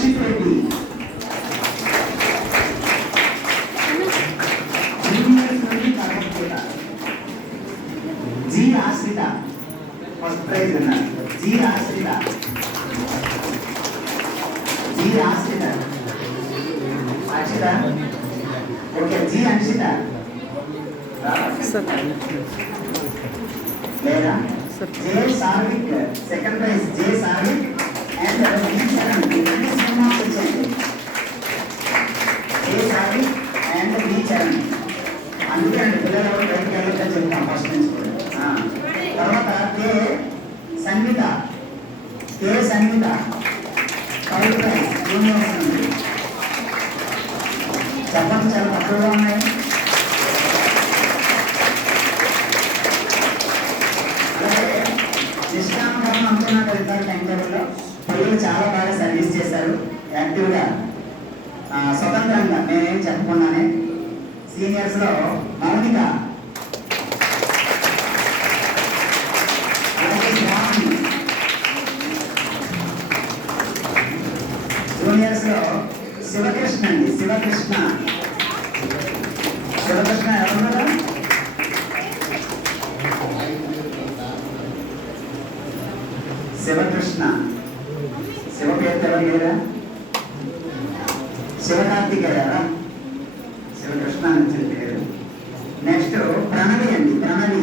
రక్షిత్ Reddy, juniors నుండి Kadapa G Ashritha first prize విన్నారు. G Ashritha Akshitha okay. G Akshitha లేదా J Sarvik second prize. J Sarvik and V Charan ఇవన్నీ cinemas వచ్చాయి. J Sarvik and V Charan. అందుకే పిల్లలు ఎవరు బయటకు వెళ్ళొద్దని చెప్తాం ఫస్ట్ నుంచి కూడా. తర్వాత కే సంగీత థర్డ్ ప్రైజ్ జూనియర్స్ నుండి. చెప్పండి, చాలా తక్కువగా ఉన్నాయి. అలాగే నిష్కామకరణ అనుకున్నా కదా టైం టేబుల్లో పిల్లలు చాలా బాగా సర్వీస్ చేశారు యాక్టివ్గా స్వతంత్రంగా. నేనేం చెప్పకుండానే సీనియర్స్లో మౌనిక, జూనియర్స్ లో శివకృష్ణ అండి. శివకృష్ణ ఎవరున్నారా? శివకృష్ణ శివ పేరు ఎవరు లేదా? శివకార్తికేయరా? శివకృష్ణ అని చెప్పారు. నెక్స్ట్ ప్రణవి అండి. ప్రణవి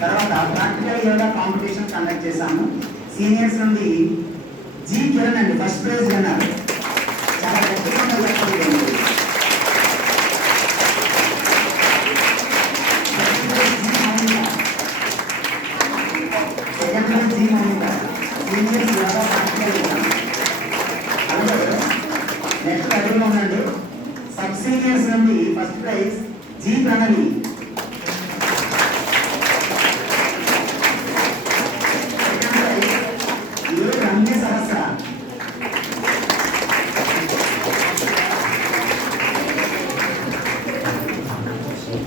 తర్వాత ప్రాక్టికల్ యోగా కాంపిటీషన్ కండక్ట్ చేశాము. సీనియర్స్ నుండి జి కిరణ్ అండి ఫస్ట్ ప్రైజ్ విన్నారు. చాలా గట్టిగా సెకండ్ ప్రైజ్ జి మౌనిక సీనియర్స్ యోగా ప్రాక్టికల్ యోగా. అలాగే నెక్స్ట్ అడుగులో ఉందండి సబ్ సీనియర్స్ నుండి ఫస్ట్ ప్రైజ్ జి ప్రణవి.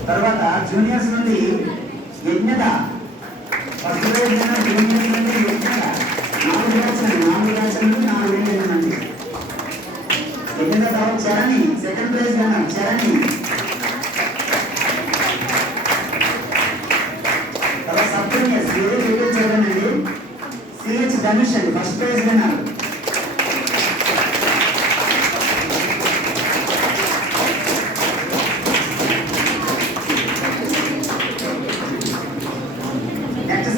తర్వాత జూనియర్స్ నుండి యజ్ఞత ఫస్ట్ ప్రైజ్ జూనియర్స్ నుండి యజ్ఞత. 4 బ్యాచ్ల నుండి 4 వేలు యజ్ఞత. తర్వాత చరణి సెకండ్ ప్రైజ్ విన్నాం. చరణి తర్వాత sub juniors Charani CH Dhanush అండి ఫస్ట్ ప్రైజ్ విన్నారు.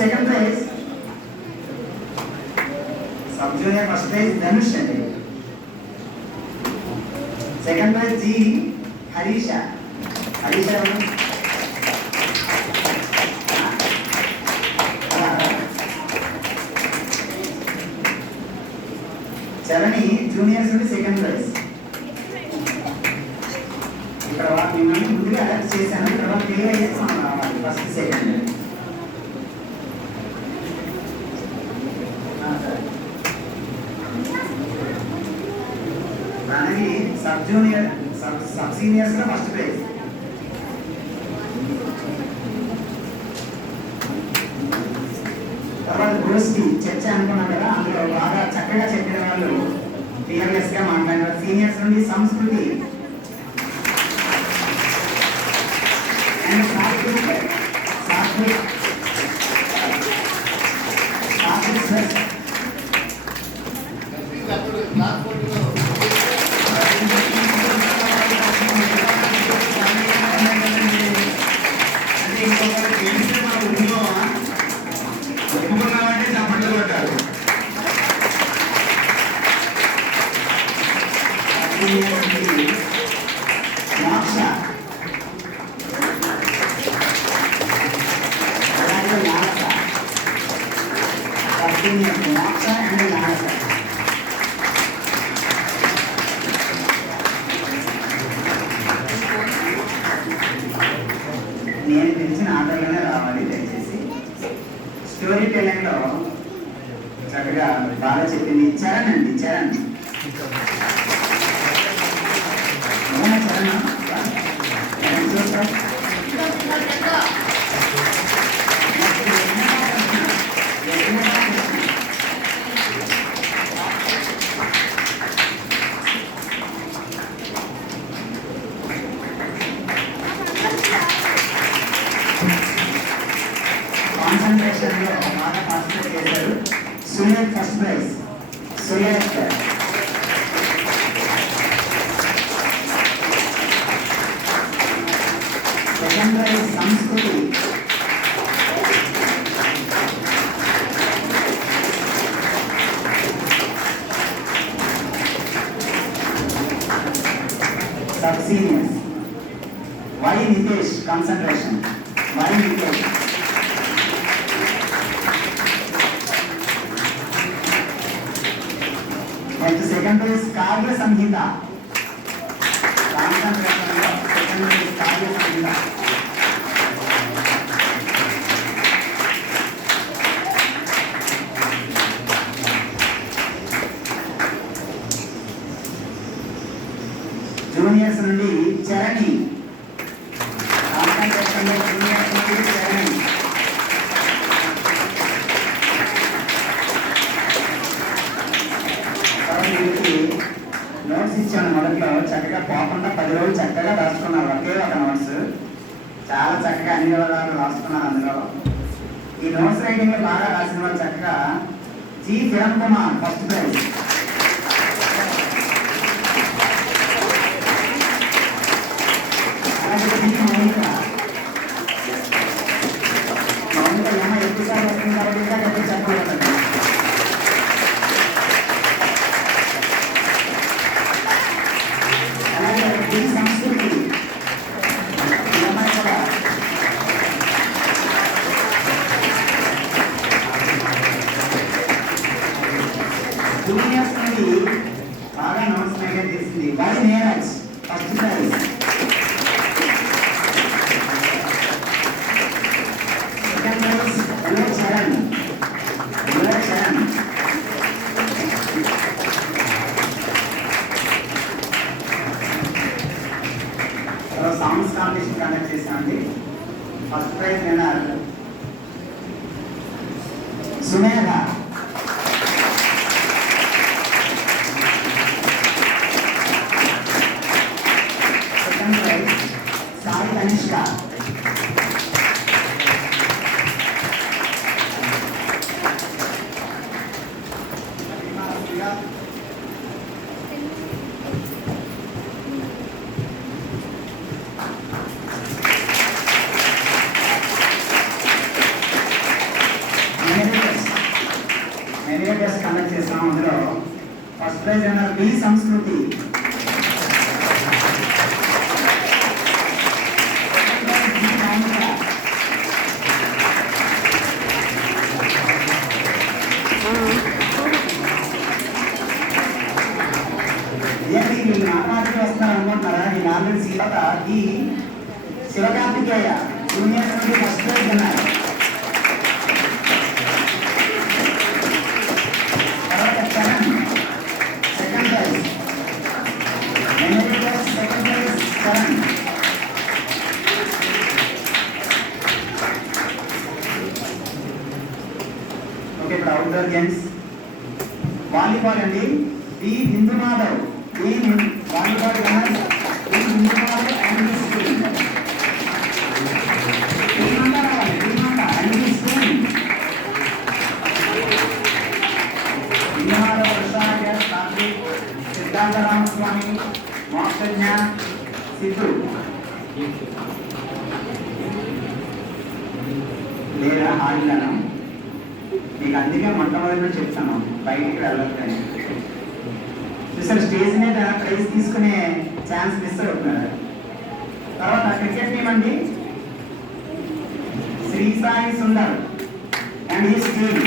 Second prize sub junior first prize Dhanush అండి. Second prize G Harisha. Charani juniors నుండి సెకండ్ ప్రైజ్. ఇక్కడ మిమ్మల్ని ముందుగా అలర్ట్ చేశాను. తర్వాత క్లియర్ చేసి మనం రావాలి ఫస్ట్ సెకండ్. దానికి సబ్ జూనియర్ సబ్ సీనియర్స్ లో ఫస్ట్ ప్రైజ్. తర్వాత గోష్ఠి చర్చ అనుకున్నాం కదా, అందులో బాగా చక్కగా చెప్పిన వాళ్ళు టీఆర్ఎస్ గా మాట్లాడిన సీనియర్స్ నుండి సంస్కృతి అండ్ నేను తెలిసిన ఆటల్లోనే రావాలి దయచేసి. స్టోరీ టెల్లింగ్ లో చక్కగా బాగా చెప్పింది చరణ్ అండి. చరణ్ చరణ్ కాంపిటీషన్లో బాగా పార్టిసిపేట్ చేశారు. Sulekh first prize. Sulekh second prize. Sanskriti sub seniors. Y Nitesh concentration. Y Nitesh next second prize Kavya Samhita. Concentration లో second prize Kavya Samhita. Juniors నుండి చరణి. కాన్సన్ట్రేషన్ లో జూనియర్స్ నుండి చరణి. నోట్స్ ఇచ్చాను మొదట్లో, చక్కగా పోకుండా 10 రోజులు చక్కగా రాసుకున్నారు. ఒకే ఒక నోట్స్ చాలా చక్కగా అన్ని వివరాలు రాసుకున్నారు. అందులో ఈ నోట్స్ రైటింగ్ లో బాగా రాసిన వాళ్ళు చక్కగా జి కిరణ్ కుమార్ ఫస్ట్ ప్రైజ్. అలాగే జి మౌనిక. మౌనిక ఏమో ఎక్కువసార్లు వస్తుంది కాబట్టి ఇంకా ఎక్కువ చెప్పలేదు. సంస్కృతి జూనియర్స్ నుండి బాగా నోట్స్ మెయింటైన్ చేసింది. Y Neeraj first prize. Second prize hello Charan. Hello Charan. Songs competition conduct చేశామండి. First prize winner Sumedha. Second prize Sai Kanishka. Conduct చేస్తాం. అందులో ఫస్ట్ ప్రైజ్ విన్నర్ బి సంస్కృతి. వీళ్ళు నాటకానికి వస్తున్నారు అనుకుంటున్నారా? ఈ ఆల్రెడీ ఈ శివకార్తికేయ జూనియర్స్ నుండి ఫస్ట్ ప్రైజ్ విన్నారు. Second prize second prize Charan. Okay, ఇప్పుడు అవుట్డోర్ గేమ్స్. వాలీబాల్ అండి. బి హిందూ మాధవ్. ఈ volleyball winners B Hindu Madhav and his team. Siddhanta Ramaswamy, మోక్షజ్ఞ, సిద్ధు లేదా ఆడిలను మీకు అందుకే మొట్టమొదటి చెప్తాను బయటికి వెళ్ళొద్దని. చూసారు, స్టేజ్ మీద ప్రైజ్ తీసుకునే ఛాన్స్ మిస్ అవుతున్నారు. తర్వాత క్రికెట్ టీం అండి. Shri Sai Sundar and his team.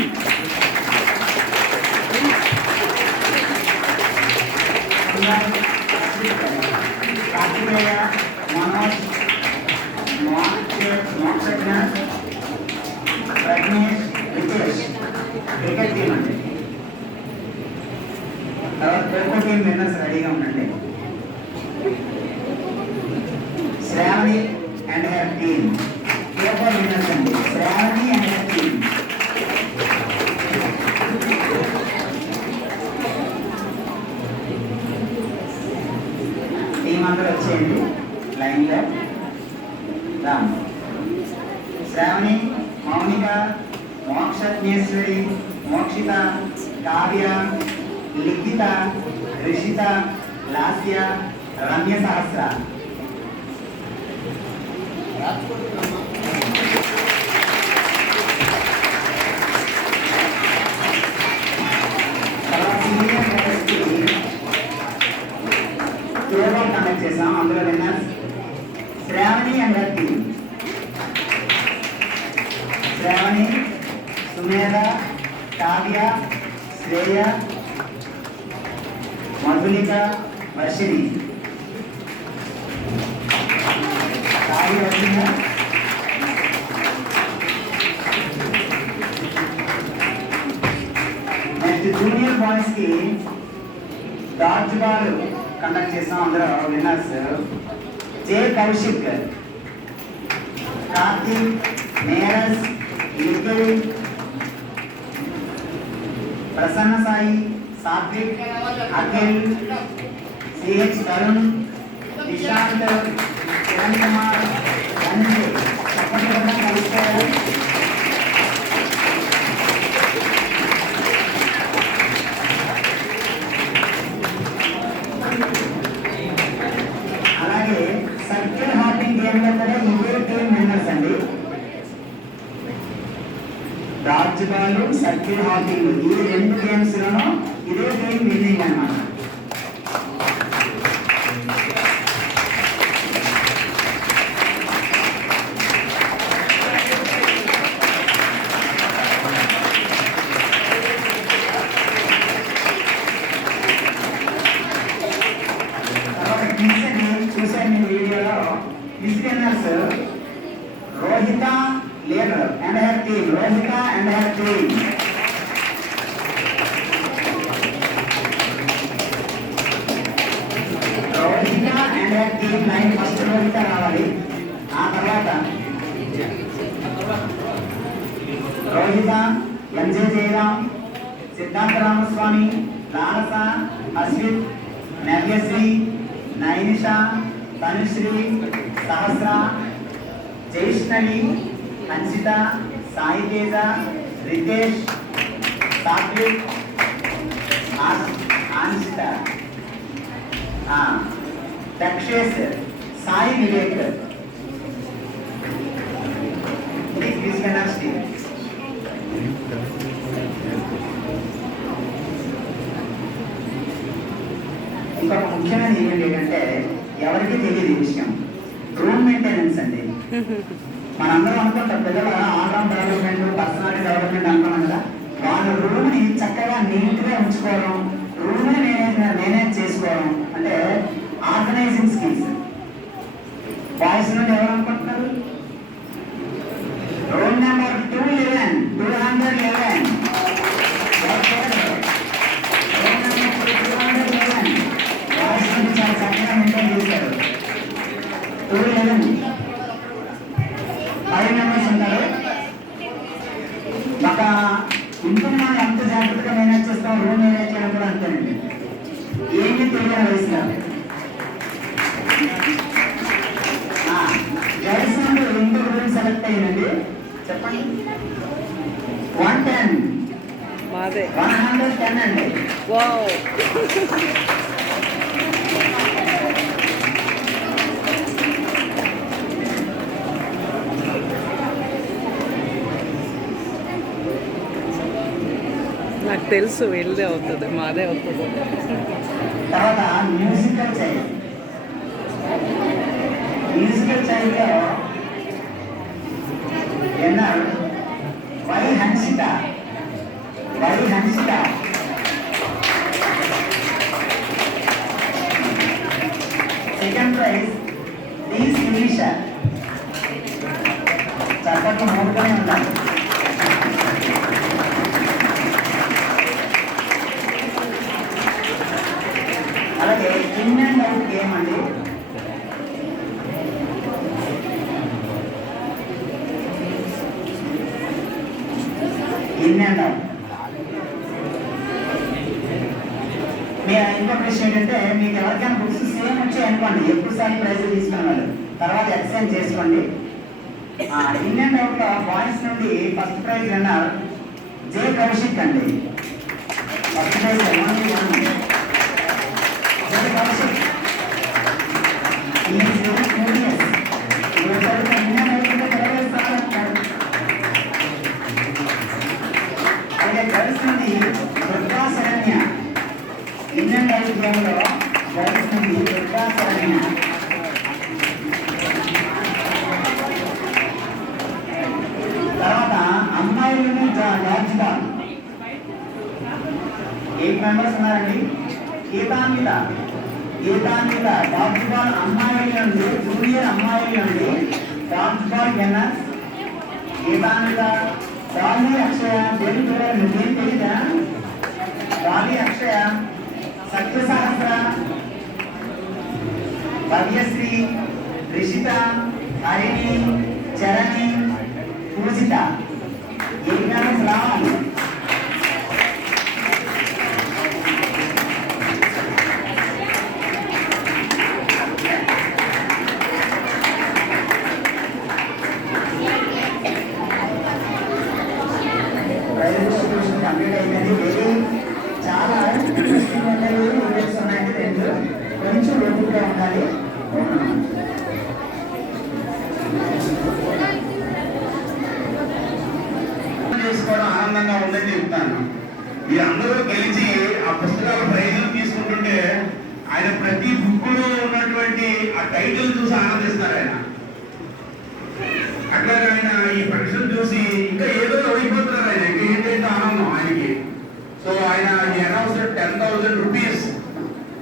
Karthikeya, Manoj, Mokshagna, Prajnesh, Ritesh cricket team అండి. తర్వాత ఖోఖో టీం విన్నర్స్ రెడీగా ఉండండి. Sravani and her team. Kho kho winners అండి Sravani and her team. Team అందరూ వచ్చేయండి లైన్లో. రామ్, శ్రావణి, మౌనిక, మోక్షజ్ఞేశ్వరి, మోక్షిత, కావ్య, లిఖిత, రిషిత, లాస్య, రమ్య సహస్ర. కండక్ట్ చేసాం. అందులో winners Sravani and her team. Sravani, Sumedha, Kavya, Shreya, Madhulika, Varshini. Kavya వచ్చిందా? నెక్స్ట్ జూనియర్ బాయ్స్ కి డాడ్జ్ బాల్ కండక్ట్ చేసాం. అందులో విన్నర్స్ జే కౌశిక్, కార్తీక్, నేరస్, నిఖిల్, ప్రసన్న సాయి, సాత్విక్, అఖిల్, సిహెచ్ తరుణ్, నిశాంత్, కిరణ్ కుమార్, రంజిత్. చెప్పండి కలిస్తారు. అలాగే సర్కిల్ హాపింగ్ గేమ్ లో కూడా ఇదే టీం విన్నర్స్ అండి. డాడ్జ్ బాల్, సర్కిల్ హాపింగ్ ఈ రెండు గేమ్స్ లోనూ ఇదే టీం విన్నింగ్ అన్నమాట. చూసాను నేను వీడియోలో winners Rohitha leader and her team. Rohitha and her team. Rohitha and her team line first Rohitha రావాలి. ఆ తర్వాత రోహిత, ఎంజే జయరామ్, సిద్ధాంత రామస్వామి, లాలస, అశ్విత్, నవ్యశ్రీ, నైనిష, తనుశ్రీ, సహస్ర, జైష్ణవి, హన్సిత, సాయి తేజ, రితేష్, సాత్విక్, ఆన్షిత, దక్షేష్, సాయి వివేక్. ఇంకొక ముఖ్యమైన ఈవెంట్ ఏంటంటే ఎవరికి తెలియదు ఈ విషయం, రూమ్ మెయింటెనెన్స్ అండి. మనందరం అనుకుంటాం పిల్లల ఆల్రౌండ్ డెవలప్మెంట్, పర్సనాలిటీ డెవలప్మెంట్ అనుకున్నాం కదా. వాళ్ళు రూమ్ ని చక్కగా నీట్ గా ఉంచుకోవడం, రూమ్ ని మేనేజ్ చేసుకోవడం అంటే ఆర్గనైజింగ్ స్కిల్స్. బాయ్స్ నుండి ఎవరు అనుకుంటున్నారు? రూమ్ నెంబర్ 211 211 చాలా చక్కగా మెయింటైన్ చేశారు. 211 5 మెంబర్స్ ఉంటారు. ఒక ఇంటిని మనం ఎంత జాగ్రత్తగా మేనేజ్ చేస్తాం, రూమ్ మేనేజ్ చేయడం కూడా అంతేనండి. ఏమీ తెలియని వయసులో గైడ్స్ నుండి ఇంకొక రూమ్ సెలెక్ట్ అయ్యిందండి. చెప్పండి. 110 110 అండి. నాకు తెలుసు వెళ్ళే అవుతుంది, మాదే అవుతుంది. తర్వాత మ్యూజికల్ చైల్డ్. మ్యూజికల్ చైల్డ్లో winner Y Hansitha. Second prize D Sirisha. చక్కగా మూడుగానే ఉండాలి. అలాగే ఇన్ అండ్ అవుట్ గేమ్ అండి. In and out. మీ ఇంకొక విషయం ఏంటంటే మీకు ఎవరికైనా బుక్స్ సేమ్ వచ్చాయి అనుకోండి, ఎప్పుడు సారి ప్రైజ్ తీసుకునే వాళ్ళు తర్వాత ఎక్స్చేంజ్ చేసుకోండి. ఇన్ అండ్ అవుట్ బాయ్స్ నుండి ఫస్ట్ ప్రైజ్ విన్నర్ జే కౌశిక్ అండి. ఫస్ట్ ప్రైజ్ ఓన్లీ వన్ జే కౌశిక్. ఈ క్యూరియస్ ఇండియన్ అవుతుంటే తెరవేస్తాడు. అలాగే గర్ల్స్ నుండి దుర్గా శరణ్య. ఇన్ అండ్ అవుట్ గేమ్లో గర్ల్స్ నుండి దుర్గా శరణ్య. తర్వాత అమ్మాయిలను డాడ్జ్ బాల్ 8 మెంబర్స్ ఉన్నారండి. గీతాన్విత డాడ్జ్ బాల్ అమ్మాయిల నుండి జూనియర్ అమ్మాయిల నుండి డాడ్జ్ బాల్ విన్నర్ గీతాన్విత. డాలీ అక్షయ దేని పేరు నువ్వేం తెలీదా? డాలీ అక్షయ, సత్య సహస్ర, భవ్యశ్రీ, రిషిత, హరిణి, చరణి, పూజిత. ఏ మెంబర్స్ రావాలి? కంప్లీట్ అయినది. చాలా ఇంట్రెస్టింగ్ ఉన్నాయి, ఈవెంట్స్ ఉన్నాయండి. రెండు కొంచెం ఓపికగా ఉండాలి. చేసుకోవడం ఆనందంగా ఉందని చెప్తాను. మీరందరూ గెలిచి ఆ పుస్తకాల ప్రైజులు తీసుకుంటుంటే ఆయన ప్రతి బుక్లో ఉన్నటువంటి ఆ టైటిల్ చూసి ఆనందిస్తారు ఆయన. అట్లాగే ఆయన ఈ ఫంక్షన్ చూసి ఇంకా ఏదో అయిపోతున్నారు ఆయన, ఇంకా ఏంటంటే ఆనందం ఆయనకి. సో ఆయన announced 10,000 rupees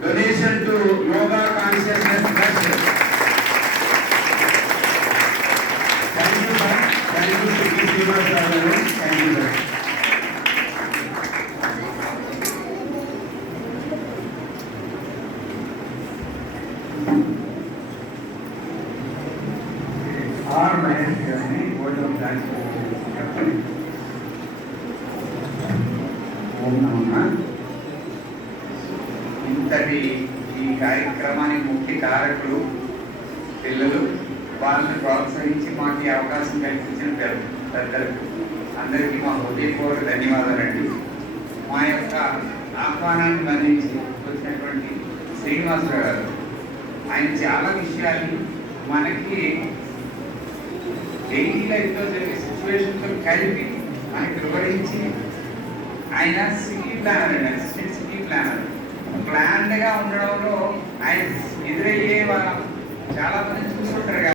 donation to Yoga consciousness trust. Thank you sir. Thank you Srinivas garu. Thank you sir. R మైనస్ గారిని బోర్డు ఆఫ్ చెప్పండి. ఓం నమః. ఇంతటి ఈ కార్యక్రమానికి ముఖ్య కారకులు పిల్లలు, వాళ్ళని ప్రోత్సహించి మాకు ఈ అవకాశం కల్పించిన పెద్దలకు అందరికీ మా హృదయపూర్వక ధన్యవాదాలండి. మా యొక్క ఆహ్వానాన్ని మన్నించి వచ్చినటువంటి శ్రీనివాసరావు గారు, ఆయన చాలా విషయాలు మనకి డైలీ లైఫ్లో జరిగే సిచ్యువేషన్తో కలిపి మనకి వివరించి, ఆయన సిటీ ప్లానర్ అండి, అసిస్టెంట్ సిటీ ప్లానర్. ప్లాన్డ్గా ఉండడంలో ఆయన ఎదురయ్యే చాలా మంది చూసుకుంటారు.